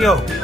거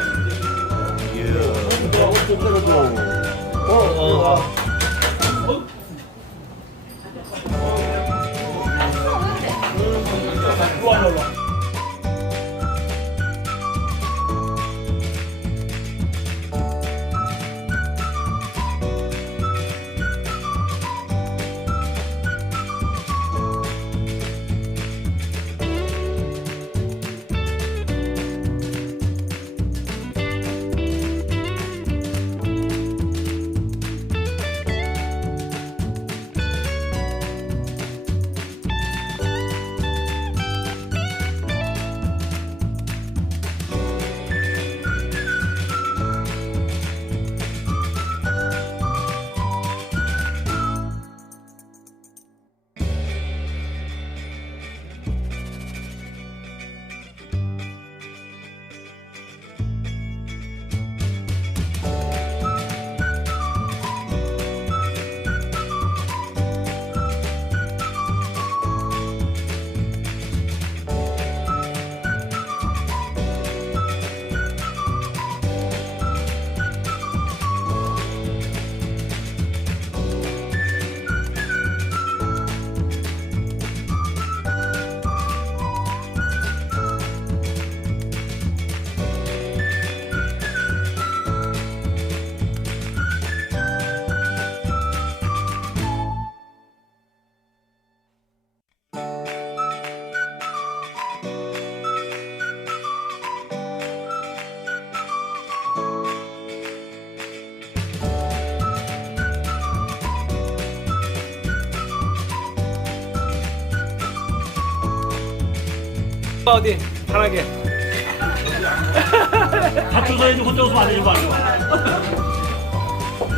어디 편하게. 같이 웃어야지 혼자 웃으면 안 되는 거 아니야?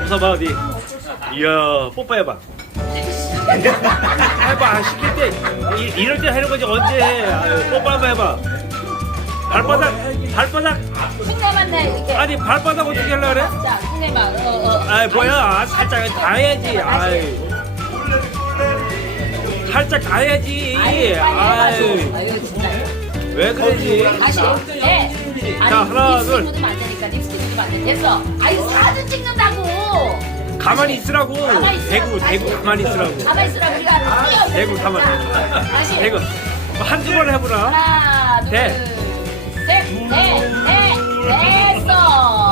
웃어봐 어디. 이야 뽀뽀해봐. 해봐 시킬 때 이, 이럴 때 하는 거지 언제 해? 아유, 뽀뽀 한번 해봐. 발바닥 발바닥 흉내만 내 이렇게. 아니 발바닥 어떻게 하려 그래? 자, 흉내만. 어, 어. 아이 뭐야 아, 살짝 다 해야지. 아이 살짝 다 해야지. 아유. 아이 아유, 진짜. 왜 그러지? 다시. 네. 아니, 자, 하나, 립스틱 둘. 묻으면 안 되니까 립스틱 묻으면 안 돼. 됐어. 아니, 사진 찍는다고. 가만히 있으라고. 가만히 있으라고. 대구 다시. 대구 가만히 있으라고. 가만히 있으라 우리가 뛰어. 대구 가만히. 자, 다시. 대구 한두 번 해보라. 하나, 둘, 대. 셋, 넷, 넷. 됐어.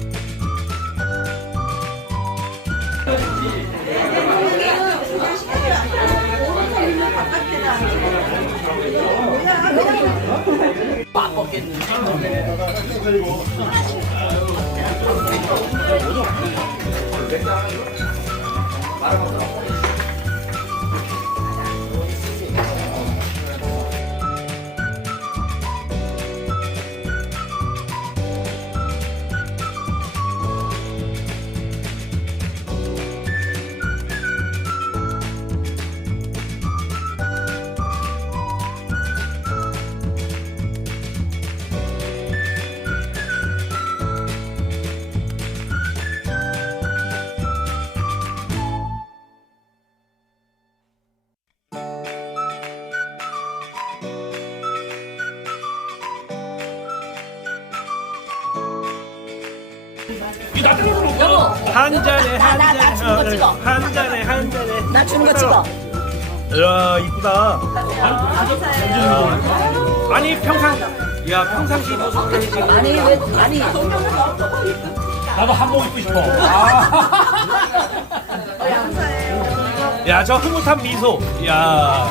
여보. 한 잔에 나, 한 나, 나 주는 거 잔에 찍어. 어, 한 잔에 한 잔에 나 주는 거 찍어. 이야 이쁘다 야, 아니 평상 야 평상시 모습 그래 지금 아니, 왜, 아니. 나도 한복 입고 싶어. 야 저 흐뭇한 미소 야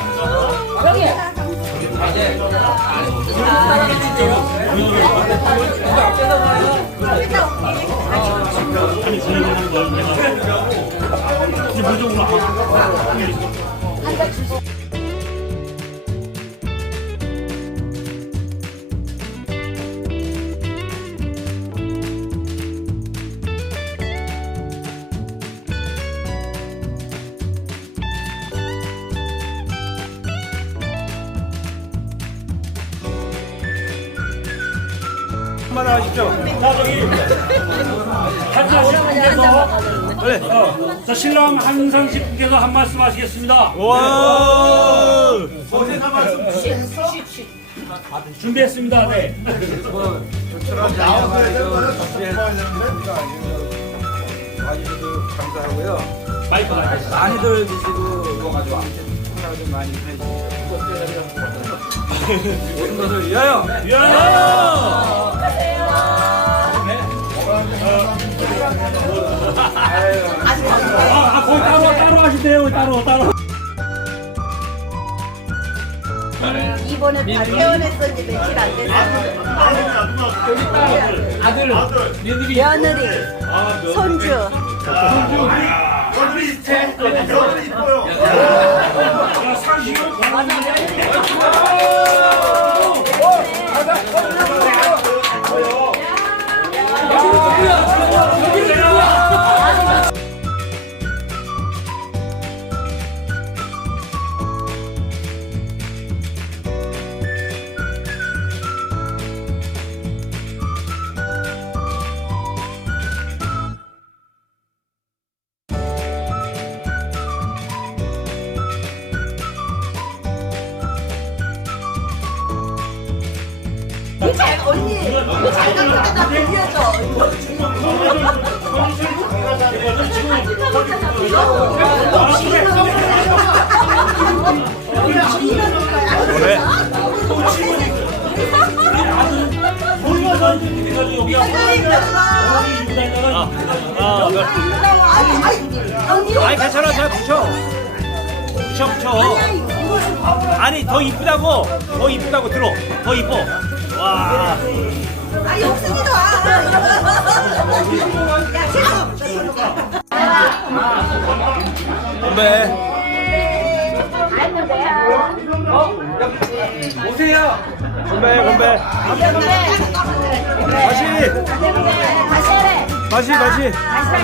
여기. 아니 진행하는 걸 내가 이제 무정으로 하고. 한번 하십시오. 자 저기 한상식 분께서 그래. 어, 자 신랑 한상식 분께서 한 말씀 하시겠습니다. 와. 준비했습니다. 네. 조촐한 자리야말로 와주셔도 감사하고요. 마이크 가. 많이들 드시고 참여 좀 많이 해주시고 모든 것을 위하여 아, 아 거기 따로 따로 하시대요. 따로 따로. 이번에 다 퇴원했던 지 며칠 안 됐어. 아들 며느리, 손주. 야 상식을 잘, 그래. 하고 아, 몇- 아니 괜찮아, 잘 붙여. 붙여, 붙여. 아니 더 이쁘다고, 더 이쁘다고 들어. 더 이뻐. 와. 아, 와. 야, 지금. 건배. 오세요. 건배, 건배. 다시, 다시 해. 다시, 다시. 다시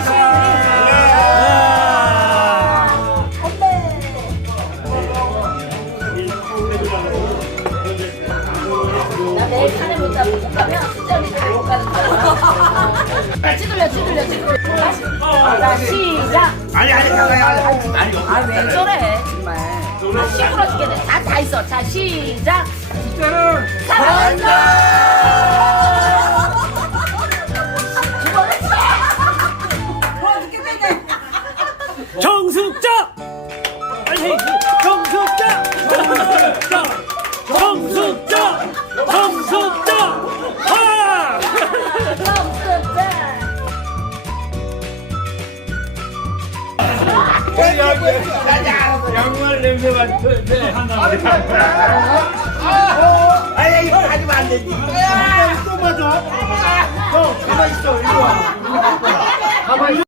내일 산에 못 가면 수정이 다못 가는 거야. 찌들려 찌들려 찌들려. 다시. 자 시작. 아니, 아니, 아니, 아니, 아니. 아왜 저래 정말. 아 시끄러 죽겠네. 다 다 있어. 자 시작. 사랑한다. 양말 냄새 맡는데. 아니 이거 가지면 안 되지. 또 맞아. 형 가만 있어. 이리 와. 가만 있어.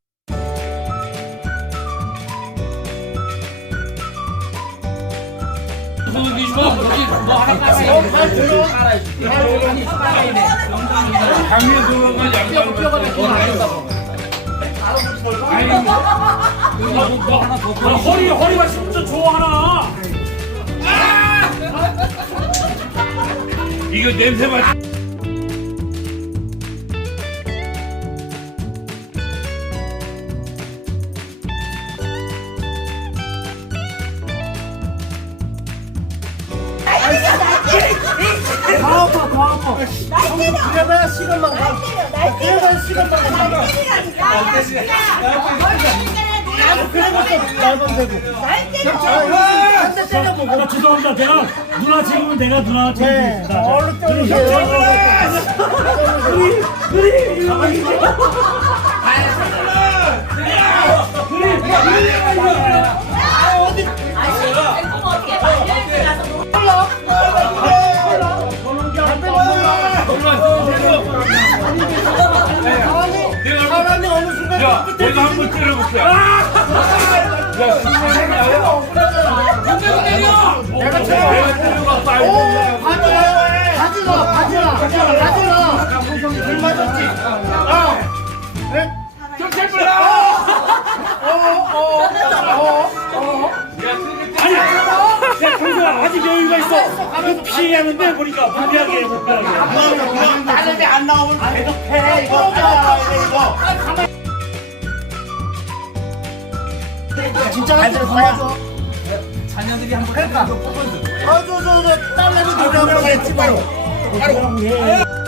아, 허리 허리가 진짜 좋아 하나. 이거 냄새 맡. 그래봐야 시간만 가. 그래봐야 시간만 가. 한대 때려보고. 나 죄송합니다. 내가 누나 책임은 내가 누나 책임입니다. 얼른 때려주세요. 아 한번 때려볼게. 야, 신나게 나요. 내가 때려봐, 빨리. 바지가 바지가 바지가 물 맞았지. 아, 경찰 아니야. 야, 강수야, 아직 여유가 있어. 피하는데 보니까. 그럼 그럼 다른 데안 나오면 계속 해 이거 돼 이거 그러니까 아, 진짜 한테 도와줘. 자녀들이 한번 그러니까. 아저저저 딸내미 들어가면 했지 바로. 바로.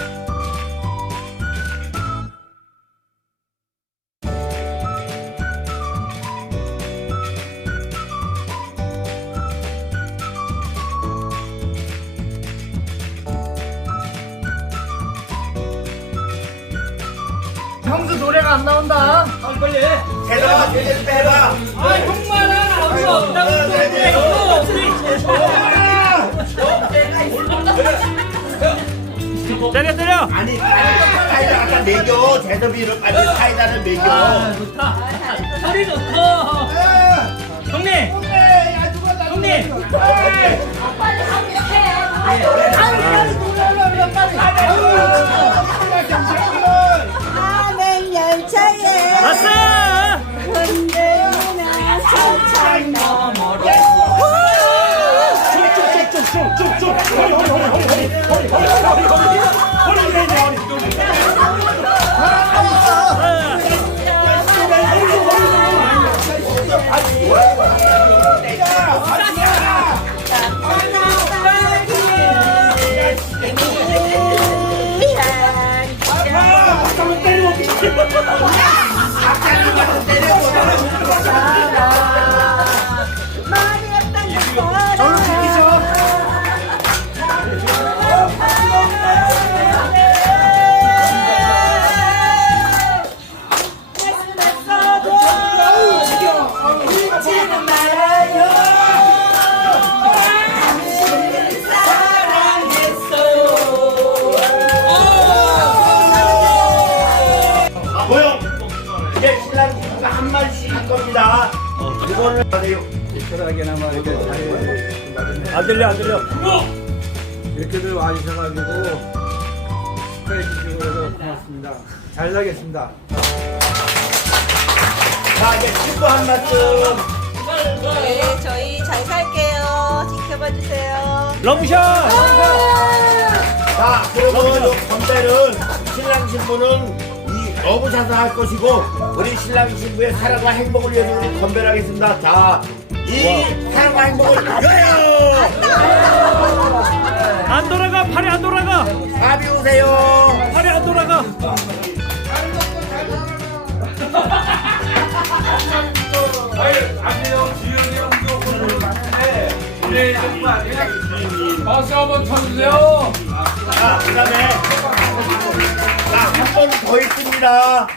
대답 제대로 해라. 아 형만은 아무 없다고 네, 네, 네. 그래 어, 어, 어, 때려 때려. 아니 사이다 아까 매겨 대접이를 빨리 사이다를 매겨. 아, 좋다. 허리 좋고. 형님. 형님. 빨리 가면 해. 아니 그냥 빨리 아멘 열차에. 왔어. 走走走往里往里往里往里往里往 이거는 받아요. 안 들려 안 들려 이렇게들 와주셔가지고 축하해 주시고 그래서 고맙습니다. 잘 살겠습니다. 자, 이제 친구 한 말씀. 네, 저희 잘 살게요. 지켜봐 주세요. 러브샷 자, 그러면 요 건배는 신랑 신부는 이 러브샷을 할 것이고 우리 신랑 신부의 사랑과 행복을 위해서 우리 건배를 하겠습니다. 자, 이 사랑과 행복을 위하여 안 돌아가 팔이 안 돌아가. 답이 오세요. 팔이 안 돌아가. 자, 그 다음에 자, 한 번 더 있습니다.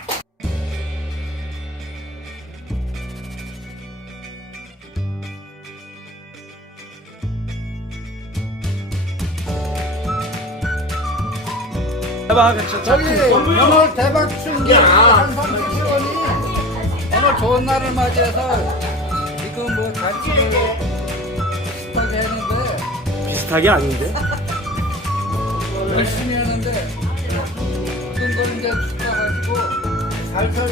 해봐 저기 오늘 대박 충기 야. 한성식 시원이. 오늘 좋은 날을 맞이해서 지금 뭐 잔치를 비슷하게 했는데 비슷하게 아닌데? 열심히 잘살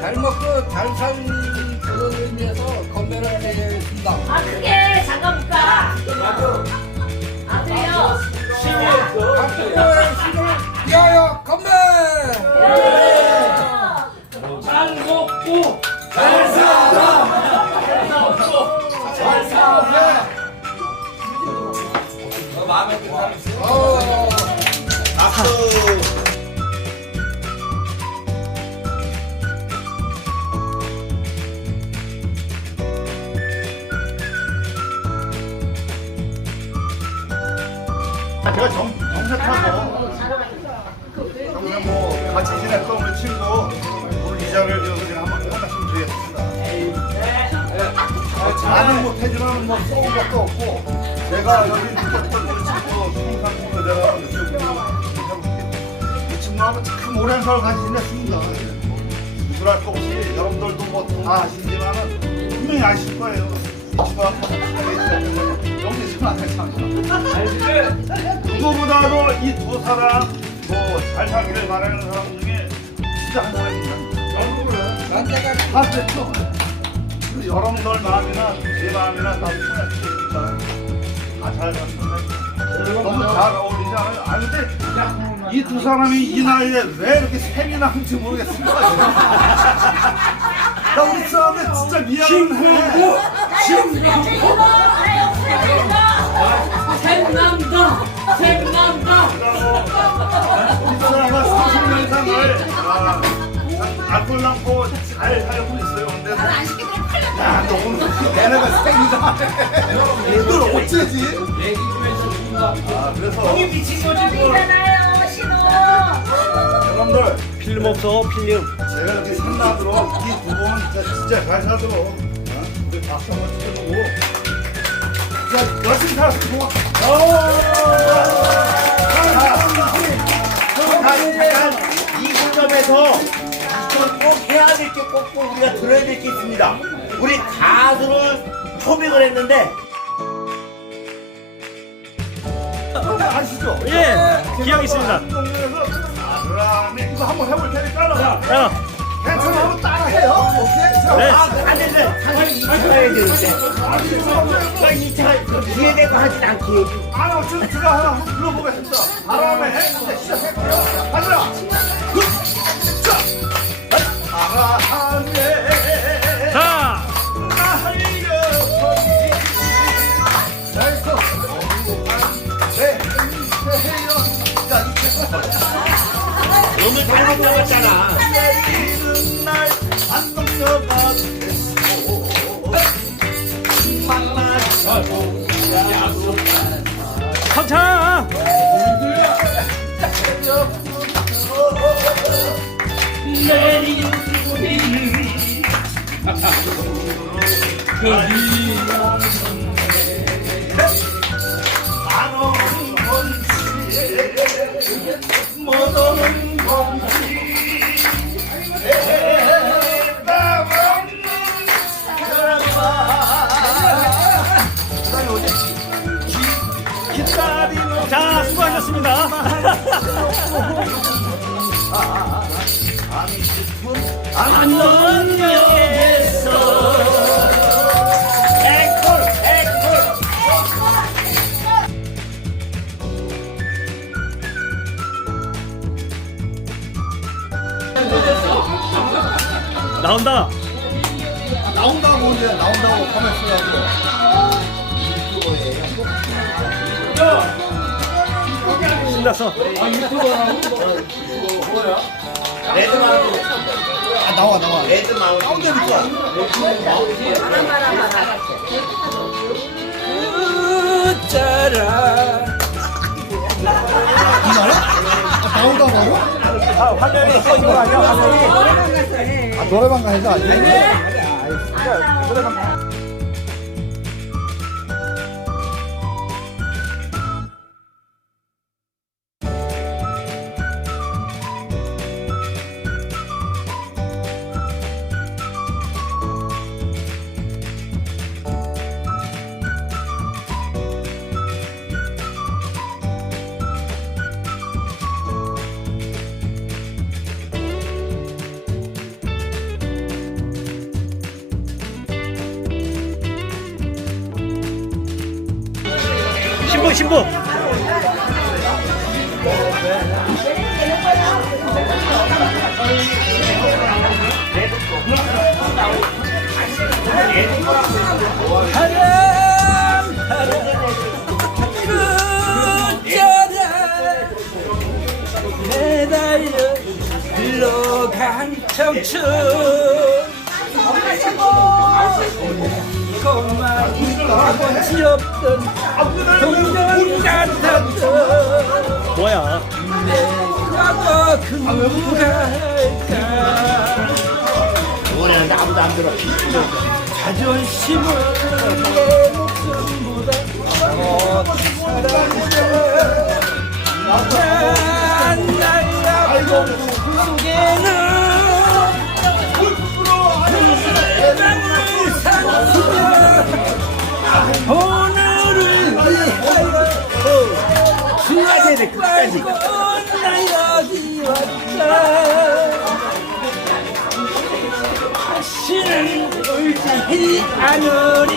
잘 먹고 잘살 그런 의미에서 건배를 드리겠습니다. 아, 크게 잠깐 볼까? 아, 나는 못해주는 뭐 쏘은 것도 없고 제가 여기 느꼈던 우리 친구 송상구 여자가 이 친구하고 참 오랜 세월 같이 지냈습니다. 누구랄 거 없이 여러분들도 뭐 다 아시지만은 분명히 아실 거예요. 누구보다도 이 두 사람 뭐 잘 살기를 바라는 사람 중에 진짜 한 사람입니다. 얼굴을 난 내가 다 됐죠. 여러분들 마음이나 제 마음이나 다 통했지. 아잘 잤네. 너무 잘 어울리지 않아요? 아 근데 이 두 사람이 이 나이에 왜 이렇게 셈이 나는지 모르겠어. 나 우리 사람들 진짜 미안해. 생남다 생남다 우리 사람은 30년상을 아, 알콜 남고 잘 살고 있어요. 근데 야, 너 오늘 얘네가 생이다. 이걸 어쩌지? 아, 그래서 신호이잖아요 신호 여러분들 필름 없어 필름 제가 이렇게 산나들어 이두 분은 진짜, 잘 살도록 어? 우리 박수 한번 치켜보고 자 열심히 살았으면 잠깐 이 공점에서 이건 꼭 해야 될게 꼭꼭 우리가 들어야 될 게 있습니다. 우리 가수를 초빙을 했는데. 아시죠? 예 기억 있습니다. 이거 한번 해볼 테니까 자 괜찮아 한번 따라해요. 오케이? 자, 네. 아, 안 되는데. 당연히 2차 가야 되는데 나 2차 뒤에 대고 하진 않기 아니 어쨌든 제가 하나 한번 불러보겠습니다. 바람에. 이제 시작할게요. 가자 자 잘못 선창 자 수고하셨습니다 나온다. 나온다고 이제 나온다고 코멘트를 하고. 신났어 레드 마운트 아 나와 나와. 레드 마운트 나온다고? 하고? 아 화면이 꺼진 거 아니야? 아 노래방 가야지 아직 신부 흘러간 청춘 값어치 없던 동전 같았던 뭐야 내 과거 그 누구가 할까 노래하는데 아무도 안 들어 자존심을 내 목숨보다 더 사랑해 난 나의 아픔 속에는 왔다 다시는 울지 않으리